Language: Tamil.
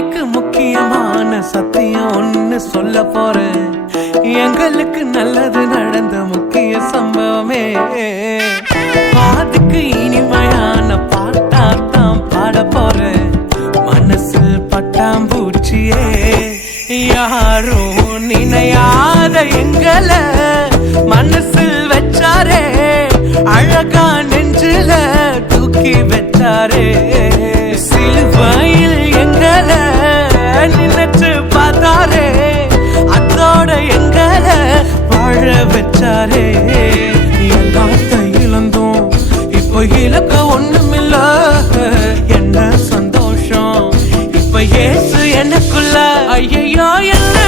இன்னைக்கு முக்கியமான சத்தியம் ஒண்ணு சொல்ல போறேன். எங்களுக்கு நல்லது நடந்த முக்கிய சம்பவமே. பாதுக்கு இனிமையான பாட்டாத்தான் பாட போறேன். மனசு பட்டாம்பூச்சியே யாரும் நினையாத எங்களை மனசில் வச்சாரே. அழகா நெஞ்சில தூக்கி வச்சாரே. சிலுவையில் எங்களை நினைச்சு பார்த்தாரே. அதோட எங்களை வாழ வச்சாரே. எல்லாத்தை இழந்தோம், இப்போ இலக்க ஒண்ணுமில்ல. என்ன சந்தோஷம் இப்ப ஏசு எனக்குள்ள. ஐயோ என்ன